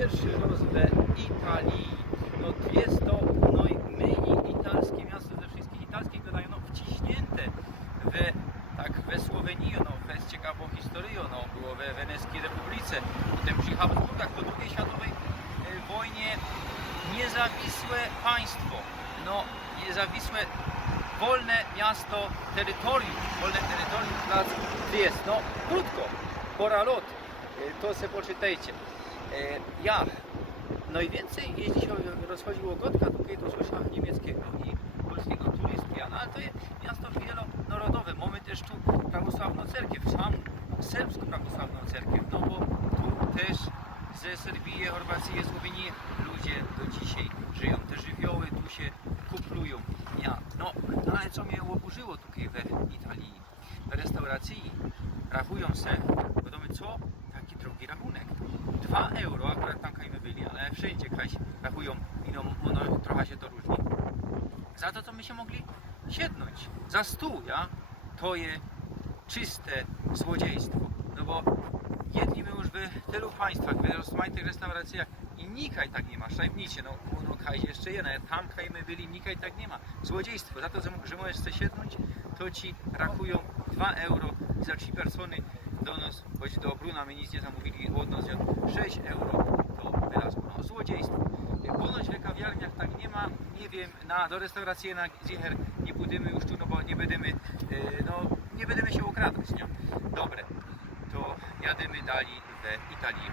pierwszy raz w Italii. No jest to najmniej italskie miasto ze wszystkich italskich, dodają wciśnięte we Słowenii, jest ciekawą historią, było we Weneskiej Republice, potem przy Habsburgach po II światowej wojnie niezawisłe państwo, niezawisłe, wolne miasto, wolne terytorium, plac jest, krótko, pora lot, to se poczytajcie. Ja najwięcej, jeśli się rozchodziło Gotka, to słyszałem niemieckiego i polskiego turysty, ale to jest miasto wielonarodowe. Mamy też tu prawosławną cerkiew, samą serbską prawosławną cerkiew, bo tu też ze Serbii, Chorwacji, Słowenii ludzie do dzisiaj żyją. Te żywioły tu się kuplują. Ale co mnie oburzyło tutaj w Italii? W restauracji rachują se, wiadomo co? Taki drogi rachunek. 2 euro, akurat tam kajmy byli, ale wszędzie kaś rachują i trochę się to różni. Za to, co my się mogli siednąć za stół, to jest czyste złodziejstwo. Bo jedliśmy już w tylu państwach, w rozmaitych restauracjach i nikaj tak nie ma, szajbnicie, kaj jeszcze jedna, tam kajmy byli, nikaj tak nie ma. Złodziejstwo, za to, że możesz sobie siednąć, to ci rachują 2 euro za 3 persony do nas, choć do Bruna my nic nie zamówili, od nas 6 euro to wylazło. Złodziejstwo. Ponoć w kawiarniach tak nie ma, nie wiem, do restauracji na zicher nie pójdziemy już tu, bo nie będziemy się ukradać, nie? Dobre, to jadymy dalej w Italii.